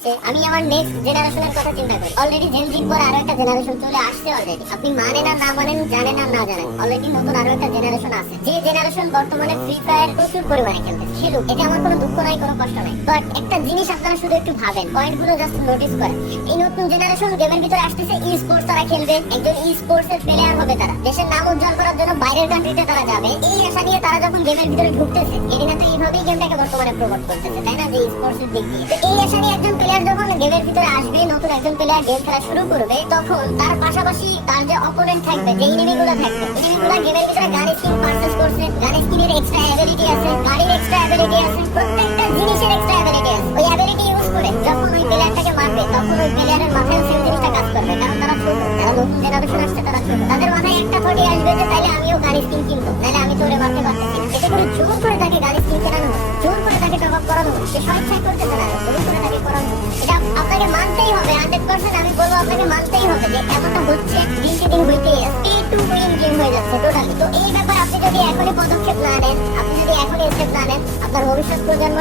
হচ্ছে আমি আমার নেক্সট জেনারেশনের কথা চিন্তা করি। অলরেডি জেন জির পর আরো একটা জেনারেশন চলে আসছে অলরেডি। আপনি মানেন আর না মানেন, জানেন আর না জানেন, অলরেডি নতুন আরো একটা জেনারেশন আছে, যে জেনারেশন বর্তমানে ফ্রি ফায়ার প্রচুর পরিমাণে খেলতে। খেলুক, এটা আমার কোনো দুঃখ নাই, কোনো কষ্ট নাই। বাট একটা জিনিস আপনারা শুধু একটু ভাবেন, পয়েন্টগুলো জাস্ট নোটিস করেন। এই নতুন জেনারেশন গেমের ভিতরে আসতেছে, ই স্পোর্টস তারা খেলবে, একজন ই স্পোর্টস এর প্লেয়ার হবে, তারা দেশের নাম উজ্জ্বল করার জন্য বাইরের কান্ট্রিতে তারা যাবে। এই আশা নিয়ে তারা যখন গেমের ভিতরে ঢুকতেছে, এরিনা তো এইভাবেই গেমটাকে বর্তমানে প্রমোট করতেছে, তাই না, যে স্পোর্টস এর দিক দিয়ে। তো এই আশা নিয়ে একজন প্লেয়ার যখন গেমের ভিতরে আসবে, নতুন একজন প্লেয়ার গেম খেলা শুরু করবে, তখন তার পাশাপাশি তার যে অপোনেন্ট থাকবে, যে এনিমিগুলো থাকবে, এনিমিগুলো গেমের ভিতরে গান স্কিন পারচেজ করছে, গান স্কিনের এক্সট্রা অ্যাবিলিটি আছে, গাড়ির এক্সট্রা অ্যাবিলিটি আছে, প্রত্যেকটা জিনিসের এক্সট্রা অ্যাবিলিটি আছে। ওই অ্যাবিলিটি ইউজ করে যখন ওই প্লেয়ারটাকে মারবে, তখন ওই প্লেয়ারের মাথায় সেই জিনিসটা কাজ করবে, কারণ তারা ছোট, যারা নতুন জেনারেশন আসছে তারা ছোট, তাদের মাথায় একটা থটই আসবে যে তাইলে আমিও গান স্কিন কিনবো, নাহলে আমি তো ওরে মারতে পারতেছি না। এতে করে জোর করে তাকে গান স্কিন কেনানো হয়, জোর করে তাকে টপ আপ করানো হয়, সে স্বেচ্ছায় করতেছে না, জোর করে তাকে করানো হয়। এটা আপনাকে মানতেই হবে, 100% আমি বলবো আপনাকে মানতেই হবে যে এমনটা হচ্ছে, দিনকে দিন হইতেই আছে, পে টু উইন গেম হয়ে যাচ্ছে টোটালি। তো এই ব্যাপারে আপনি যদি এখনই পদক্ষেপ না নেন, আপনি যদি এখনই স্টেপ না নেন, আপনার ভবিষ্যৎ প্রজন্ম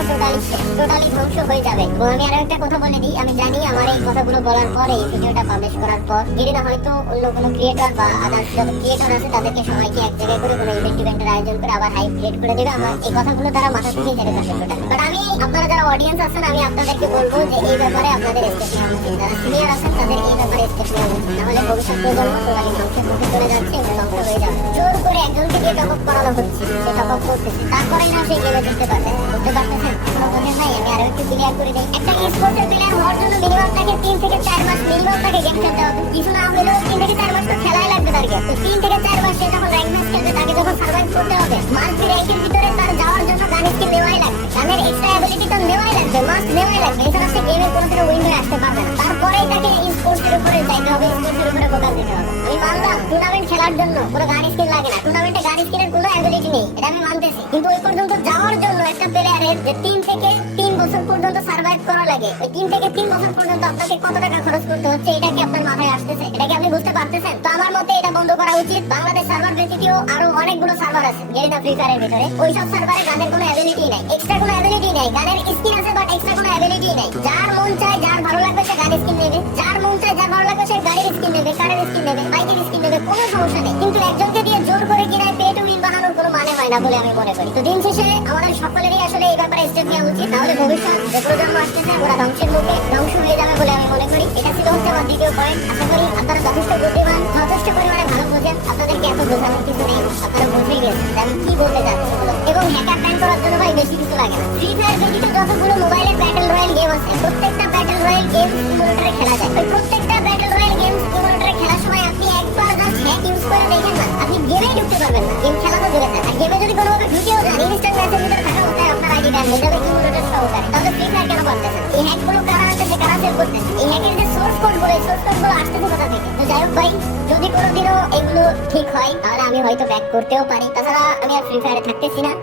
টোটালি ধ্বংস হয়ে যাবে। এবং আমি আরো একটা কথা বলে দিই, আমি জানি আমার এই কথাগুলো বলার পরে, এই ভিডিওটা পাবলিশ করার পর গেরিনা হয়তো অন্য কোনো ক্রিয়েটর বা আদার্স যত ক্রিয়েটর আছে তাদেরকে সবাইকে এক জায়গায় করে কোনো ইভেন্টের আয়োজন করে আবার হাইপ ক্রিয়েট করে দেবে। আমার এই কথাগুলো তারা মাথা থেকে ছেড়ে যাবে টোটাল। বাট আমি আপনারা যারা অডিয়েন্স আছেন, আমি আপনাদেরকে বলবো যে এই ব্যাপারে আপনাদের স্টেপ নেওয়া উচিত, যারা সিনিয়র আছেন তাদের এই ব্যাপারে স্টেপ নেওয়া উচিত, নাহলে ভবিষ্যৎ প্রজন্ম টোটালি ধ্বংসের মুখে চলে যাচ্ছে এবং ধ্বংস হয়ে যাবে। জোর করে একজনকে দিয়ে টপ আপ করানো হচ্ছে, সে টপ আপ করতেছে, তারপরেই না সেই গেমে জিততে পারবে, বুঝতে পারতেছেন? কোনো বোঝেন নাই? আমি আরো একটু ক্লিয়ার করে দিই। একটা স্পোর্টসের প্লেয়ার হওয়ার জন্য মিনিমাম তাকে 3 থেকে 4 মাস মিনিমাম তাকে গেম খেলতে হবে। কিছু না হলেও 3 থেকে 4 মাস তো খেলাই লাগবে তার গেম। তো 3 থেকে 4 মাস সে যখন র্যাঙ্ক ম্যাচ খেলবে, তাকে যখন সার্ভাইভ করতে হবে, মান্থলি র্যাঙ্কের ভিতরে তার যাওয়ার জন্য গান স্কিল নেওয়াই লাগবে, গানের এক্সট্রা অ্যাবিলিটি তো নেওয়াই লাগবে, মাস্ট নেওয়াই লাগবে। এছাড়া সে গেমে কোনো দিনও উইন হয়ে আসতে পারবে না। তারপরেই তাকে স্পোর্টসের উপরে যাইতে হবে, স্পোর্টসের উপরে ফোকাস দিতে হবে। আমি মানলাম টুর্নামেন্ট খেলার জন্য কোনো গান স্কিল লাগে না, টুর্নামেন্টে গান স্কিলের কোনো অ্যাবিলিটি নেই, এটা আমি মানতেছি। কিন্তু ওই পর্যন্ত যাওয়ার জন্য একটা প্লেয়ারের যে 3 থেকে 3 বছর পর্যন্ত সার্ভাইভ করা লাগে, ওই 3 থেকে 3 বছর পর্যন্ত আপনাকে কত টাকা খরচ করতে হচ্ছে, এটা কি আপনার মাথায় আসতেছে? এটা কি আপনি বুঝতে পারতেছেন? তো আমার মতে এটা বন্ধ করা উচিত। বাংলাদেশ সার্ভার ব্যতীতও আরো অনেকগুলো সার্ভার আছে গেরিনা ফ্রি ফায়ারের ভিতরে, ওইসব সার্ভারে গানের কোনো অ্যাবিলিটি নাই, এক্সট্রা কোনো অ্যাবিলিটি নাই, গানের স্কিন আছে বাট এক্সট্রা কোনো অ্যাবিলিটি নাই। যার মন চায়, যার ভালো লাগবে সে গান স্কিন নেবে, যার মন চায়, যার ভালো লাগবে সে গাড়ির স্কিন নেবে, কারের স্কিন নেবে, বাইকের স্কিন নেবে, কোনো সমস্যা নেই। কিন্তু একজনকে দিয়ে জোর করে কিনায় পে টু উইন বানানোর কোনো মানে হয় না বলে আমি মনে করি। তো দিন শেষে আমাদের সকলেরই আসলে এই ব্যাপারে স্টেপ নেওয়া উচিত, তাহলে ভবিষ্যৎ যে প্রজন্ম আসতেছে ওরা ধ্বংসের মুখে ধ্বংস হয়ে যাবে বলে আমি মনে করি। এটা ছিল হচ্ছে আমার দ্বিতীয় পয়েন্ট। আশা করি আপনারা যথেষ্ট বুদ্ধিমান, যথেষ্ট পরিমাণে ভালো বোঝেন, আপনাদেরকে এত বোঝানোর কিছু নেই, আপনারা বুঝেই গেছেন যে আমি কি বলতে যাচ্ছি। এবং হ্যাকার প্ল্যান করার জন্য ভাই বেশি কিছু লাগে না। ফ্রি ফায়ার ব্যতীত যতগুলো মোবাইলের ব্যাটল রয়্যাল গেম আছে, প্রত্যেকটা ব্যাটল রয়্যাল গেম সিমুলেটরে খেলা যায়। ওই প্রত্যেকটা ব্যাটল রয়্যাল গেম সিমুলেটরে খেলার সময় আপনি একবার জাস্ট হ্যাক ইউজ করে দেখেন না, আপনি গেমেই ঢুকতে পারবেন না, গেম খেলা তো দূরে থাকে। আর গেমে যদি কোনোভাবে ঢুকেও যান, ইনস্ট্যান্ট ম্যাচের ভিতরে থাকা অবস্থায় আপনার আইডি ব্যান হয়ে যাবে সিমুলেটর সহকারে। তাহলে ফ্রি ফায়ার কেন করতেছেন? এই হ্যাকগুলো কারা আনতেছে, কারা সেল করতেছে? এই হ্যাকের যে সোর্স কোড বলে, সোর্স কোডগুলো আসতেছে কোথা থেকে? তো যাই হোক ভাই, যদি কোনোদিনও এগুলো ঠিক হয় তাহলে আমি হয়তো ব্যাক করতেও পারি, তাছাড়া আমি আর ফ্রি ফায়ারে থাকতেছি না।